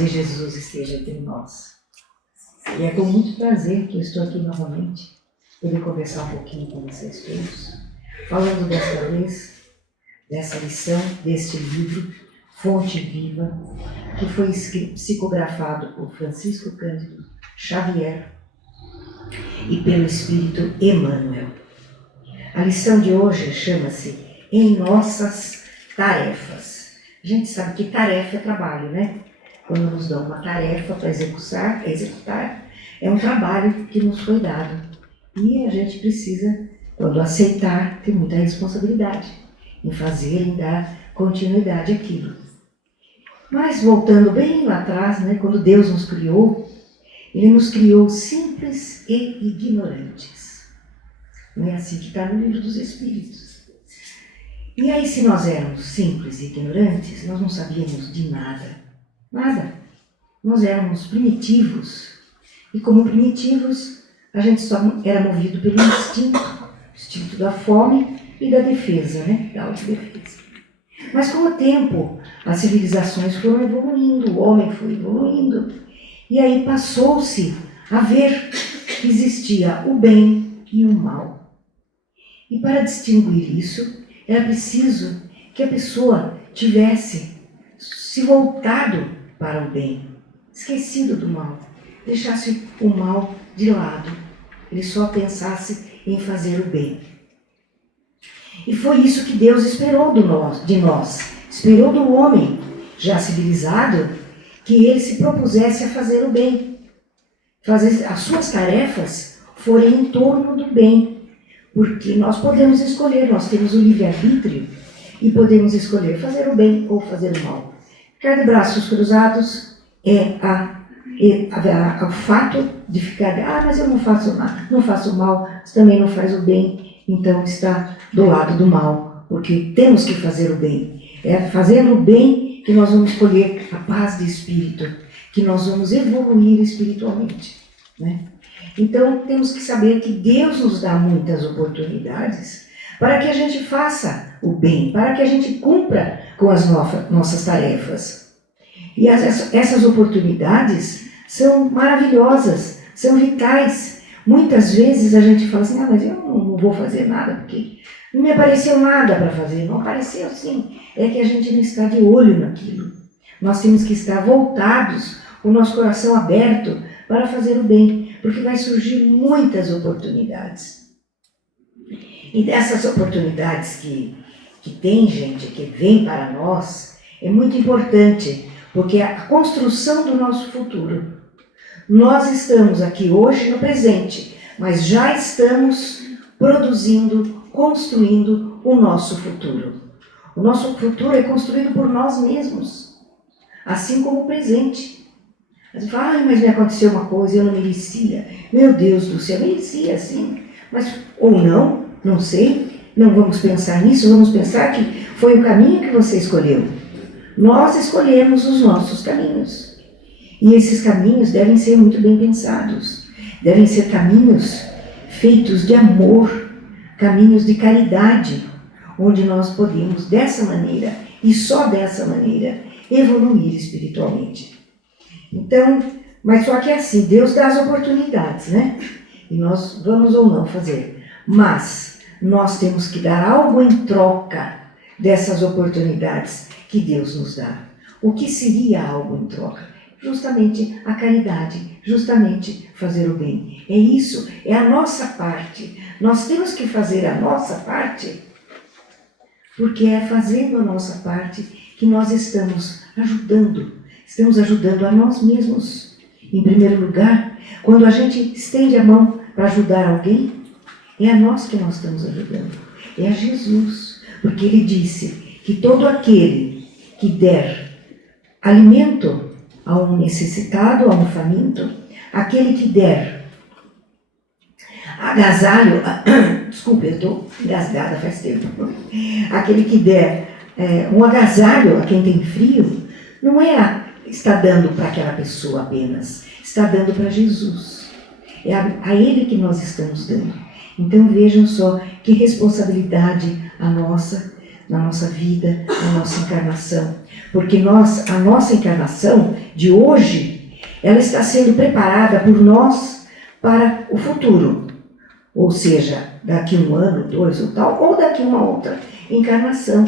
de Jesus esteja entre nós. E é com muito prazer que eu estou aqui novamente, poder conversar um pouquinho com vocês todos, falando desta vez, dessa lição, deste livro, Fonte Viva, que foi psicografado por Francisco Cândido Xavier e pelo Espírito Emmanuel. A lição de hoje chama-se Em Nossas Tarefas. A gente sabe que tarefa é trabalho, né? Quando nos dão uma tarefa para executar, é um trabalho que nos foi dado. E a gente precisa, quando aceitar, ter muita responsabilidade em fazer, em dar continuidade àquilo. Mas voltando bem lá atrás, né, quando Deus nos criou, Ele nos criou simples e ignorantes. Não é assim que está no livro dos Espíritos. E aí, se nós éramos simples e ignorantes, nós não sabíamos de nada. Nada. Nós éramos primitivos. E como primitivos, a gente só era movido pelo instinto da fome e da defesa, né? Da autodefesa. Mas com o tempo, as civilizações foram evoluindo, o homem foi evoluindo. E aí passou-se a ver que existia o bem e o mal. E para distinguir isso, era preciso que a pessoa tivesse se voltado para o bem, esquecido do mal, deixasse o mal de lado, ele só pensasse em fazer o bem. E foi isso que Deus esperou de nós, esperou do homem já civilizado, que ele se propusesse a fazer o bem, fazer as suas tarefas forem em torno do bem. Porque nós podemos escolher, nós temos o livre-arbítrio e podemos escolher fazer o bem ou fazer o mal. Ficar de braços cruzados é o fato de ficar, mas eu não faço nada, não faço mal, você também não faz o bem, então está do lado do mal, porque temos que fazer o bem. É fazendo o bem que nós vamos escolher a paz de espírito, que nós vamos evoluir espiritualmente, né? Então, temos que saber que Deus nos dá muitas oportunidades para que a gente faça o bem, para que a gente cumpra com as nossas tarefas. E essas oportunidades são maravilhosas, são vitais. Muitas vezes a gente fala assim, mas eu não vou fazer nada, porque não me apareceu nada para fazer. Não apareceu sim, é que a gente não está de olho naquilo. Nós temos que estar voltados, com o nosso coração aberto para fazer o bem. Porque vai surgir muitas oportunidades. E dessas oportunidades que tem, gente, que vem para nós, é muito importante, porque é a construção do nosso futuro. Nós estamos aqui hoje no presente, mas já estamos produzindo, construindo o nosso futuro. O nosso futuro é construído por nós mesmos, assim como o presente. Mas me aconteceu uma coisa, eu não merecia. Meu Deus do céu, merecia sim. Mas, ou não sei. Não vamos pensar nisso, vamos pensar que foi o caminho que você escolheu. Nós escolhemos os nossos caminhos. E esses caminhos devem ser muito bem pensados. Devem ser caminhos feitos de amor, caminhos de caridade, onde nós podemos, dessa maneira, e só dessa maneira, evoluir espiritualmente. Então, mas só que é assim, Deus dá as oportunidades, né? E nós vamos ou não fazer. Mas nós temos que dar algo em troca dessas oportunidades que Deus nos dá. O que seria algo em troca? Justamente a caridade, justamente fazer o bem. É isso, é a nossa parte. Nós temos que fazer a nossa parte, porque é fazendo a nossa parte que nós estamos ajudando a nós mesmos. Em primeiro lugar, quando a gente estende a mão para ajudar alguém, é a nós que nós estamos ajudando. É a Jesus. Porque Ele disse que todo aquele que der alimento a um necessitado, a um faminto, aquele que der agasalho, desculpe, eu estou engasgada faz tempo, aquele que der um agasalho a quem tem frio, não está dando para aquela pessoa apenas, está dando para Jesus. É a Ele que nós estamos dando. Então vejam só que responsabilidade a nossa, na nossa vida, na nossa encarnação. Porque a nossa encarnação de hoje, ela está sendo preparada por nós para o futuro. Ou seja, daqui 1 ano, 2 ou tal, ou daqui uma outra encarnação.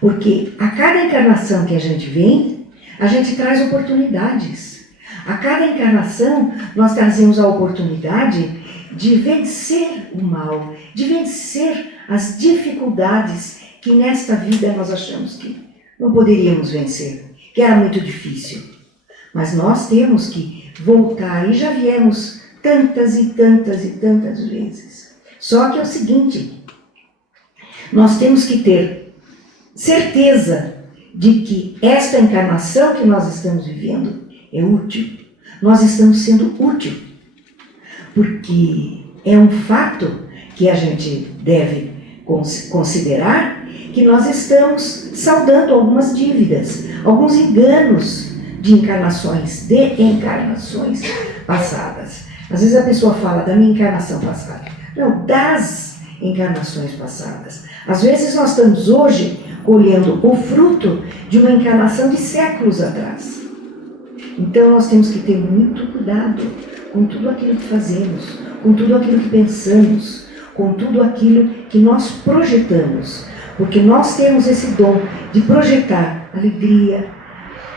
Porque a cada encarnação que a gente vem, a gente traz oportunidades. A cada encarnação, nós trazemos a oportunidade de vencer o mal, de vencer as dificuldades que nesta vida nós achamos que não poderíamos vencer, que era muito difícil. Mas nós temos que voltar, e já viemos tantas e tantas e tantas vezes. Só que é o seguinte, nós temos que ter certeza de que esta encarnação que nós estamos vivendo é útil. Nós estamos sendo útil, porque é um fato que a gente deve considerar que nós estamos saldando algumas dívidas, alguns enganos de encarnações passadas. Às vezes a pessoa fala da minha encarnação passada. Não, das encarnações passadas. Às vezes nós estamos hoje colhendo o fruto de uma encarnação de séculos atrás. Então nós temos que ter muito cuidado com tudo aquilo que fazemos, com tudo aquilo que pensamos, com tudo aquilo que nós projetamos. Porque nós temos esse dom de projetar alegria,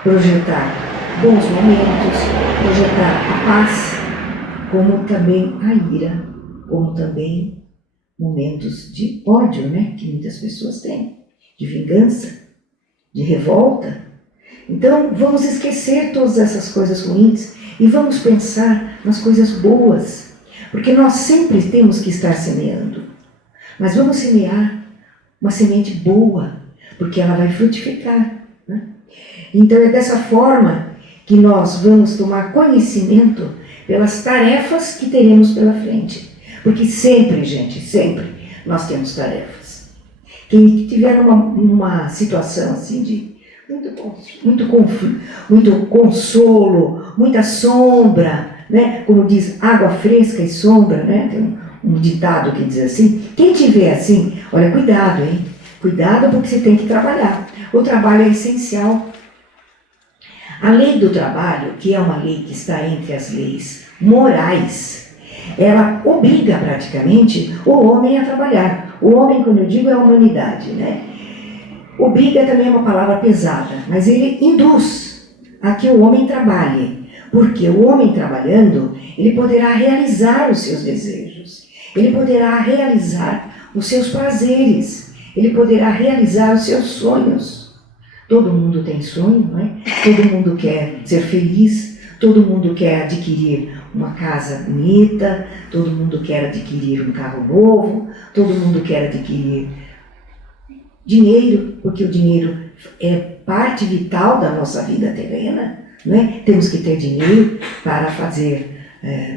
projetar bons momentos, projetar a paz, como também a ira, como também momentos de ódio, né, que muitas pessoas têm, de vingança, de revolta. Então, vamos esquecer todas essas coisas ruins e vamos pensar nas coisas boas, porque nós sempre temos que estar semeando. Mas vamos semear uma semente boa, porque ela vai frutificar, né? Então, é dessa forma que nós vamos tomar conhecimento pelas tarefas que teremos pela frente. Porque sempre, gente, sempre nós temos tarefas. Quem estiver numa situação assim de muito consolo, muita sombra, né? Como diz, água fresca e sombra, né? Tem um ditado que diz assim. Quem tiver assim, olha, cuidado, hein? Cuidado, porque você tem que trabalhar. O trabalho é essencial. A lei do trabalho, que é uma lei que está entre as leis morais, ela obriga praticamente o homem a trabalhar. O homem, quando eu digo, é a humanidade, né? Obriga também é uma palavra pesada, mas ele induz a que o homem trabalhe. Porque o homem trabalhando, ele poderá realizar os seus desejos, ele poderá realizar os seus prazeres, ele poderá realizar os seus sonhos. Todo mundo tem sonho, não é? Todo mundo quer ser feliz, todo mundo quer adquirir uma casa bonita, todo mundo quer adquirir um carro novo, todo mundo quer adquirir dinheiro, porque o dinheiro é parte vital da nossa vida terrena, não é? Temos que ter dinheiro para fazer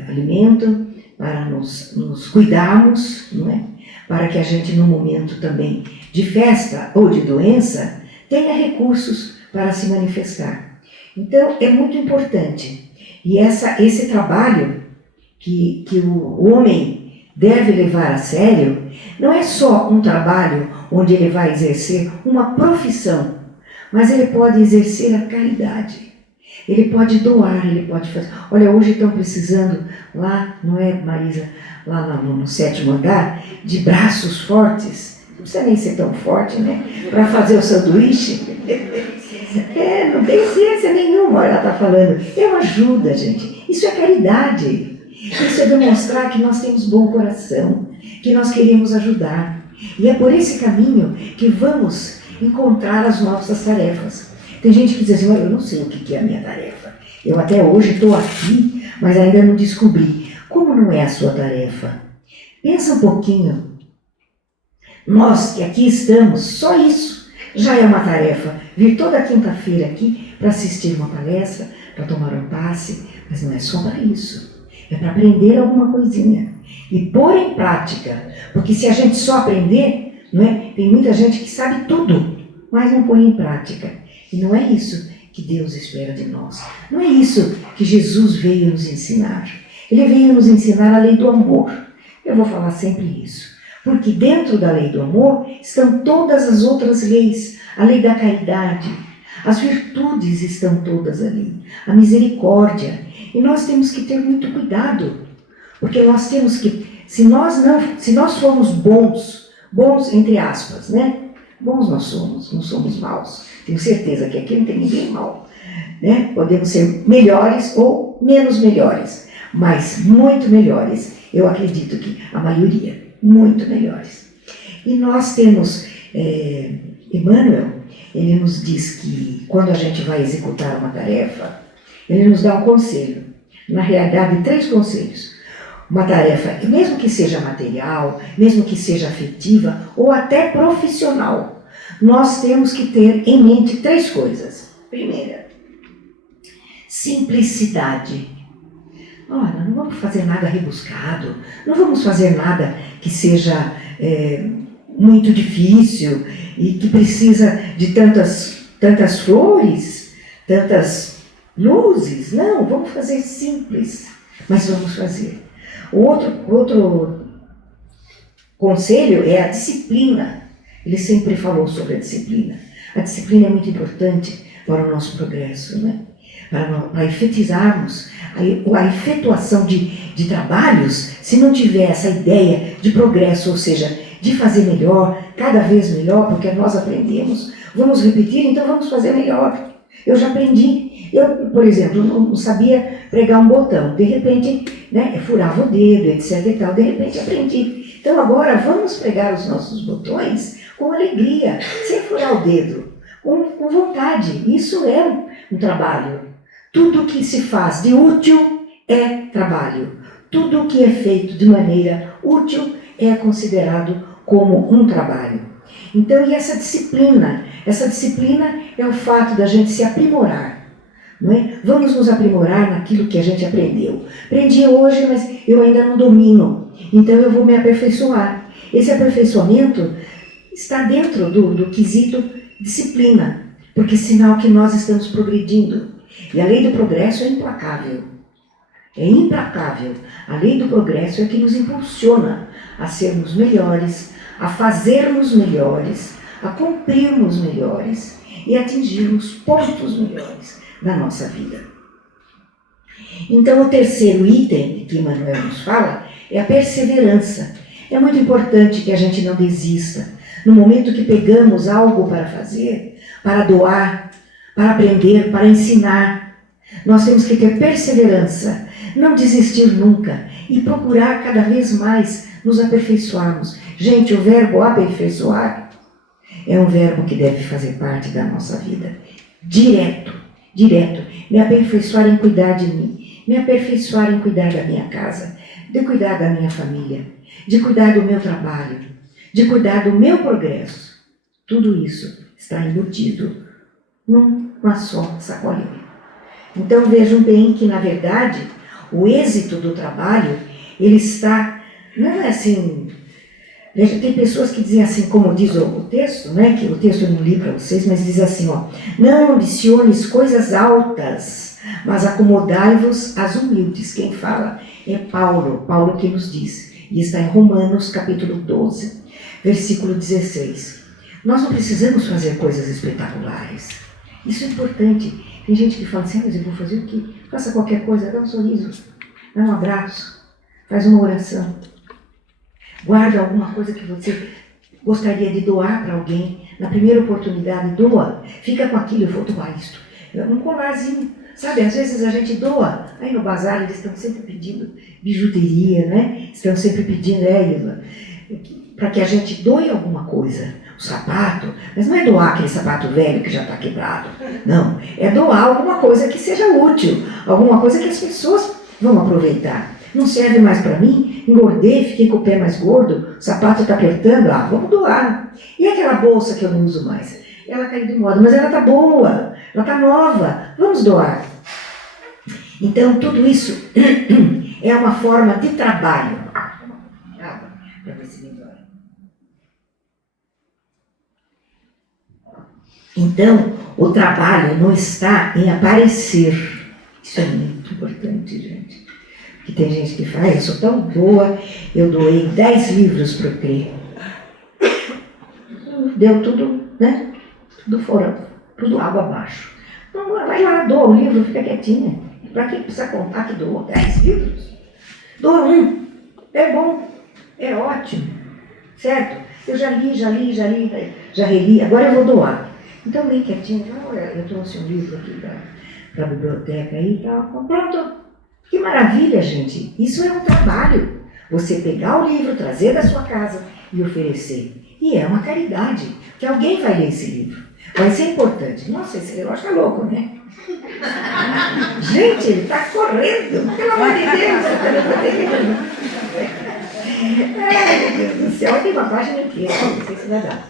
alimento, para nos cuidarmos, não é? Para que a gente, no momento também de festa ou de doença, tenha recursos para se manifestar. Então, é muito importante. E esse trabalho que o homem deve levar a sério, não é só um trabalho onde ele vai exercer uma profissão, mas ele pode exercer a caridade. Ele pode doar, ele pode fazer. Olha, hoje estão precisando lá, não é, Marisa, lá no 7º andar, de braços fortes. Não precisa nem ser tão forte, né? Para fazer o sanduíche. Não tem ciência nenhuma, ela está falando. É uma ajuda, gente. Isso é caridade. Isso é demonstrar que nós temos bom coração, que nós queremos ajudar. E é por esse caminho que vamos encontrar as nossas tarefas. Tem gente que diz assim, eu não sei o que é a minha tarefa. Eu até hoje estou aqui, mas ainda não descobri. Como não é a sua tarefa? Pensa um pouquinho. Nós que aqui estamos, só isso já é uma tarefa. Vir toda quinta-feira aqui para assistir uma palestra, para tomar um passe, mas não é só para isso. É para aprender alguma coisinha e pôr em prática. Porque se a gente só aprender, não é? Tem muita gente que sabe tudo, mas não põe em prática. E não é isso que Deus espera de nós. Não é isso que Jesus veio nos ensinar. Ele veio nos ensinar a lei do amor. Eu vou falar sempre isso. Porque dentro da lei do amor estão todas as outras leis. A lei da caridade, As virtudes estão todas ali. A misericórdia. E nós temos que ter muito cuidado. Porque nós temos que, se nós formos bons entre aspas, né? Bons nós somos, não somos maus. Tenho certeza que aqui não tem ninguém mau. Né? Podemos ser melhores ou menos melhores, mas muito melhores. Eu acredito que a maioria, muito melhores. E nós temos, Emmanuel, ele nos diz que quando a gente vai executar uma tarefa, ele nos dá um conselho. Na realidade, 3 conselhos. Uma tarefa, mesmo que seja material, mesmo que seja afetiva ou até profissional, nós temos que ter em mente 3 coisas. Primeira, simplicidade. Olha, não vamos fazer nada rebuscado, não vamos fazer nada que seja muito difícil e que precisa de tantas flores, tantas luzes. Não, vamos fazer simples, mas vamos fazer. O outro conselho é a disciplina. Ele sempre falou sobre a disciplina. A disciplina é muito importante para o nosso progresso, né? Para efetizarmos a efetuação de trabalhos, se não tiver essa ideia de progresso, ou seja, de fazer melhor, cada vez melhor, porque nós aprendemos, vamos repetir, então vamos fazer melhor. Eu já aprendi. Eu, por exemplo, não sabia pregar um botão. De repente, né, furava o dedo, etc. e tal. De repente, aprendi. Então, agora, vamos pregar os nossos botões com alegria, sem furar o dedo, com vontade. Isso é um trabalho. Tudo que se faz de útil é trabalho. Tudo que é feito de maneira útil é considerado como um trabalho. Então, e essa disciplina é o fato da gente se aprimorar. Não é? Vamos nos aprimorar naquilo que a gente aprendeu. Aprendi hoje, mas eu ainda não domino. Então eu vou me aperfeiçoar. Esse aperfeiçoamento está dentro do quesito disciplina, porque sinal que nós estamos progredindo. E a lei do progresso é implacável. É implacável. A lei do progresso é que nos impulsiona a sermos melhores, a fazermos melhores, a cumprirmos melhores e atingirmos pontos melhores na nossa vida. Então, o terceiro item que Emmanuel nos fala é a perseverança. É muito importante que a gente não desista. No momento que pegamos algo para fazer, para doar, para aprender, para ensinar, nós temos que ter perseverança, não desistir nunca e procurar cada vez mais nos aperfeiçoarmos. Gente, o verbo aperfeiçoar é um verbo que deve fazer parte da nossa vida. Direto. Me aperfeiçoar em cuidar de mim, me aperfeiçoar em cuidar da minha casa, de cuidar da minha família, de cuidar do meu trabalho, de cuidar do meu progresso. Tudo isso está embutido numa só sacolinha. Então vejam bem que, na verdade, o êxito do trabalho, ele está, não é assim... Veja, tem pessoas que dizem assim, como diz o texto, né, que o texto eu não li para vocês, mas diz assim, ó, não ambiciones coisas altas, mas acomodai-vos às humildes. Quem fala é Paulo que nos diz, e está em Romanos capítulo 12, versículo 16. Nós não precisamos fazer coisas espetaculares. Isso é importante. Tem gente que fala assim, mas eu vou fazer o quê? Faça qualquer coisa, dá um sorriso, dá um abraço, faz uma oração. Guarda alguma coisa que você gostaria de doar para alguém. Na primeira oportunidade, doa. Fica com aquilo, eu vou doar isto. Um colarzinho. Sabe, às vezes a gente doa. Aí no bazar eles estão sempre pedindo bijuteria, né? Estão sempre pedindo, para que a gente doe alguma coisa. O sapato. Mas não é doar aquele sapato velho que já está quebrado. Não. É doar alguma coisa que seja útil. Alguma coisa que as pessoas vão aproveitar. Não serve mais para mim, engordei, fiquei com o pé mais gordo, o sapato está apertando, vamos doar. E aquela bolsa que eu não uso mais? Ela caiu de moda, mas ela está boa, ela está nova, vamos doar. Então, tudo isso é uma forma de trabalho. Para ver se melhora. Então, o trabalho não está em aparecer. Isso é muito importante, gente. Que tem gente que fala, eu sou tão boa, eu doei 10 livros para o CRE. Deu tudo, né? Tudo fora. tudo água abaixo. Então vai lá, doa o livro, fica quietinha. Para que precisa contar que doou 10 livros? Doa um. É bom, é ótimo, certo? Eu já reli, agora eu vou doar. Então bem quietinho, eu trouxe um livro aqui para a biblioteca aí e tal. Pronto. Que maravilha, gente. Isso é um trabalho. Você pegar o livro, trazer da sua casa e oferecer. E é uma caridade, que alguém vai ler esse livro. Vai ser importante. Nossa, esse relógio tá louco, né? Gente, ele está correndo. Pelo amor de Deus. Ai, meu Deus do céu. Tem uma página inteira, não sei se vai dar.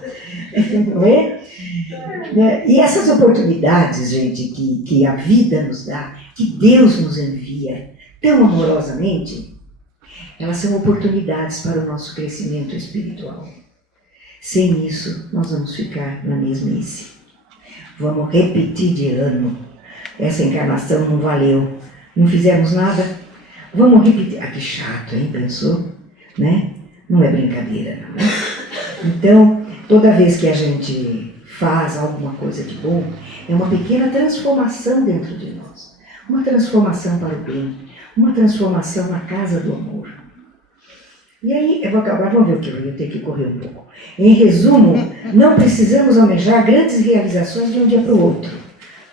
Não é? E essas oportunidades, gente, que a vida nos dá, que Deus nos envia tão amorosamente, elas são oportunidades para o nosso crescimento espiritual. Sem isso, nós vamos ficar na mesmice. Vamos repetir de ano. Essa encarnação não valeu. Não fizemos nada. Vamos repetir. Ah, que chato, hein? Pensou? Né? Não é brincadeira, não. Né? Então, toda vez que a gente faz alguma coisa de bom, é uma pequena transformação dentro de nós. Uma transformação para o bem. Uma transformação na casa do amor. E aí, agora vamos ver o que eu ia ter que correr um pouco. Em resumo, não precisamos almejar grandes realizações de um dia para o outro.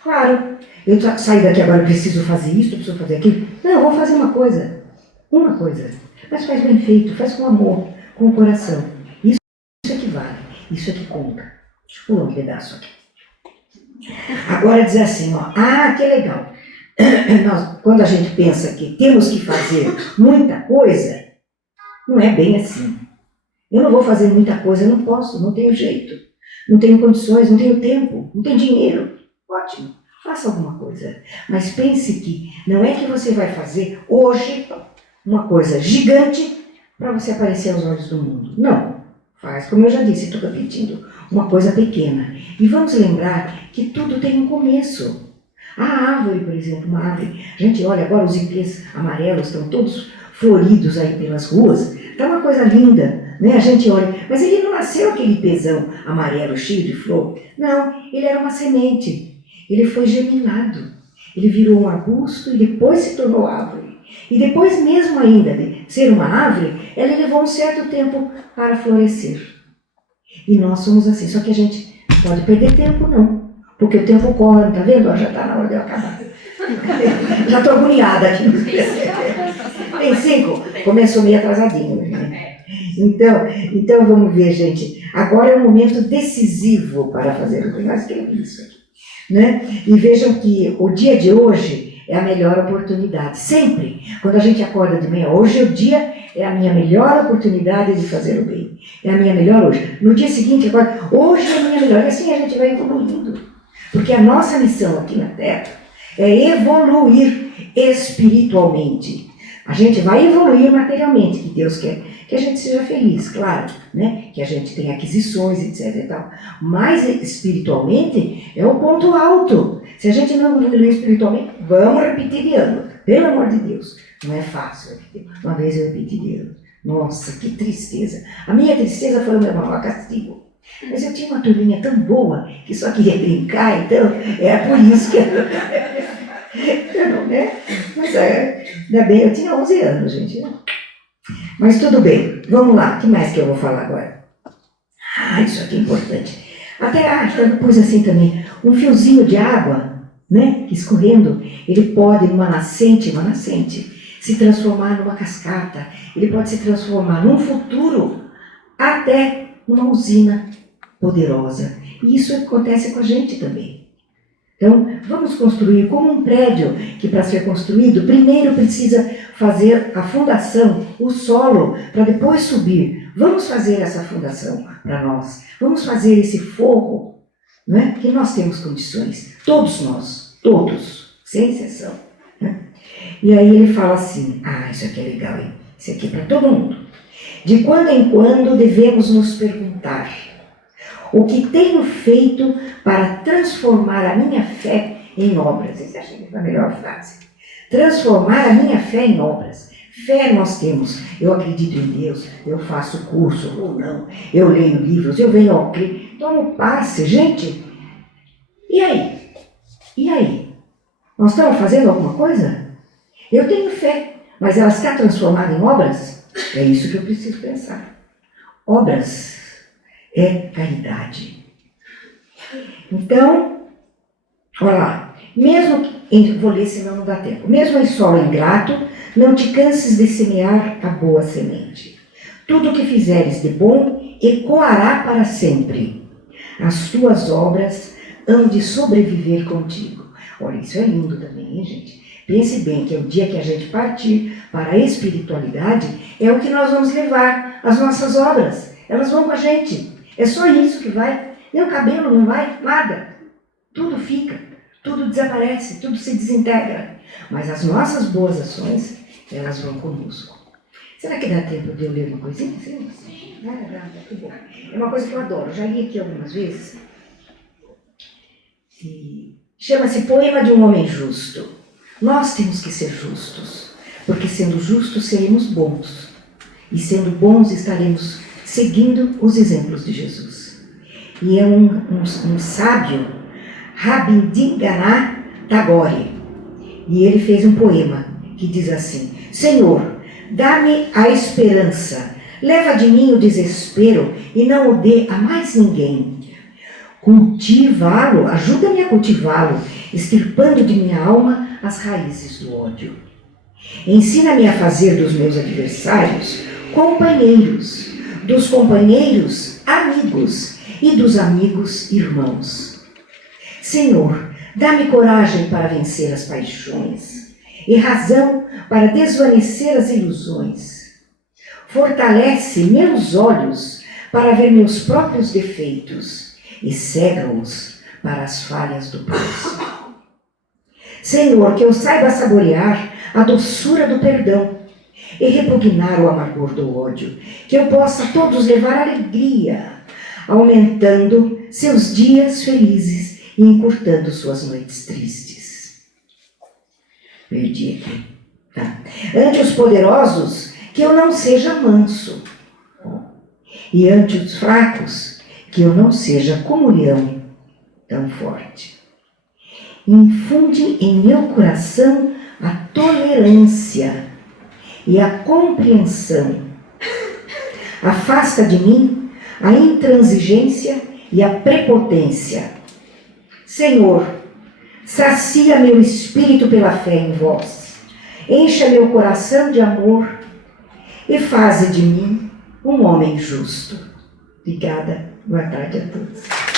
Claro, eu saio daqui agora, eu preciso fazer isso, eu preciso fazer aquilo. Não, eu vou fazer uma coisa. Uma coisa. Mas faz bem feito, faz com amor, com o coração. Isso é que vale, isso é que conta. Deixa eu pular um pedaço aqui. Agora diz assim, ó, que legal. Quando a gente pensa que temos que fazer muita coisa, não é bem assim. Eu não vou fazer muita coisa, eu não posso, não tenho jeito. Não tenho condições, não tenho tempo, não tenho dinheiro. Ótimo, faça alguma coisa. Mas pense que não é que você vai fazer hoje uma coisa gigante para você aparecer aos olhos do mundo. Não. Faz, como eu já disse, estou repetindo, uma coisa pequena. E vamos lembrar que tudo tem um começo. A árvore, por exemplo, uma árvore. Gente, olha, agora os ipês amarelos estão todos floridos aí pelas ruas. Está uma coisa linda, né? A gente olha, mas ele não nasceu aquele ipêzão amarelo cheio de flor. Não, ele era uma semente. Ele foi germinado. Ele virou um arbusto e depois se tornou árvore. E depois mesmo ainda de ser uma árvore, ela levou um certo tempo para florescer. E nós somos assim, só que a gente não pode perder tempo, não. Porque o tempo corre, tá vendo? Já está na hora de eu acabar. Já estou agoniada aqui. Tem 5, começou meio atrasadinho. Né? Então vamos ver, gente. Agora é um momento decisivo para fazer o que nós queremos isso aqui. Né? E vejam que o dia de hoje é a melhor oportunidade. Sempre, quando a gente acorda de manhã, hoje é o dia, é a minha melhor oportunidade de fazer o bem. É a minha melhor hoje. No dia seguinte, agora, hoje é a minha melhor. E assim a gente vai evoluindo. Porque a nossa missão aqui na Terra é evoluir espiritualmente. A gente vai evoluir materialmente, que Deus quer que a gente seja feliz, claro, né? Que a gente tenha aquisições, etc. E tal. Mas espiritualmente é o ponto alto. Se a gente não evoluir espiritualmente, vamos repetir de ano. Pelo amor de Deus, não é fácil repetir. Uma vez eu repeti de ano. Nossa, que tristeza. A minha tristeza foi o meu maior castigo. Mas eu tinha uma turminha tão boa que só queria brincar, então é por isso que eu não, né? Mas ainda bem, eu tinha 11 anos, gente. Né? Mas tudo bem, vamos lá, o que mais que eu vou falar agora? Isso aqui é importante. Até depois assim também, um fiozinho de água, né, escorrendo, ele pode, numa nascente, se transformar numa cascata, ele pode se transformar num futuro, até numa usina poderosa. E isso acontece com a gente também. Então, vamos construir como um prédio que, para ser construído, primeiro precisa fazer a fundação, o solo, para depois subir. Vamos fazer essa fundação para nós. Vamos fazer esse forro, né? Que nós temos condições. Todos nós, todos, sem exceção. Né? E aí ele fala assim, isso aqui é legal, hein? Isso aqui é para todo mundo. De quando em quando devemos nos perguntar: o que tenho feito para transformar a minha fé em obras? Essa acho que é a melhor frase. Transformar a minha fé em obras. Fé nós temos. Eu acredito em Deus, eu faço curso ou não, eu leio livros, eu venho ao CRI, tomo passe. Gente, E aí? E aí? Nós estamos fazendo alguma coisa? Eu tenho fé, mas ela está transformada em obras? É isso que eu preciso pensar. Obras é caridade. Então, olha lá. Vou ler senão não dá tempo. Mesmo em solo ingrato, não te canses de semear a boa semente. Tudo o que fizeres de bom ecoará para sempre. As tuas obras hão de sobreviver contigo. Olha, isso é lindo também, hein, gente? Pense bem que é o dia que a gente partir para a espiritualidade, é o que nós vamos levar, as nossas obras. Elas vão com a gente. É só isso que vai. Nem o cabelo não vai, nada. Tudo fica, tudo desaparece, tudo se desintegra. Mas as nossas boas ações, elas vão conosco. Será que dá tempo de eu ler uma coisinha? Sim. Dá, que bom. É uma coisa que eu adoro, já li aqui algumas vezes. Chama-se Poema de um Homem Justo. Nós temos que ser justos, porque sendo justos seremos bons. E sendo bons estaremos seguindo os exemplos de Jesus. E é um sábio, Rabindranath Tagore. E ele fez um poema que diz assim: Senhor, dá-me a esperança, leva de mim o desespero e não o dê a mais ninguém. Cultivá-lo, ajuda-me a cultivá-lo, extirpando de minha alma as raízes do ódio. Ensina-me a fazer dos meus adversários companheiros, dos companheiros amigos e dos amigos irmãos. Senhor, dá-me coragem para vencer as paixões e razão para desvanecer as ilusões. Fortalece meus olhos para ver meus próprios defeitos e cega-os para as falhas do próximo. Senhor, que eu saiba saborear a doçura do perdão e repugnar o amargor do ódio, que eu possa a todos levar alegria, aumentando seus dias felizes e encurtando suas noites tristes. Perdi aqui. Tá. Ante os poderosos, que eu não seja manso, e ante os fracos, que eu não seja como leão tão forte. Infunde em meu coração a tolerância e a compreensão. Afasta de mim a intransigência e a prepotência. Senhor, sacia meu espírito pela fé em vós. Encha meu coração de amor e faze de mim um homem justo. Obrigada. Boa tarde a todos.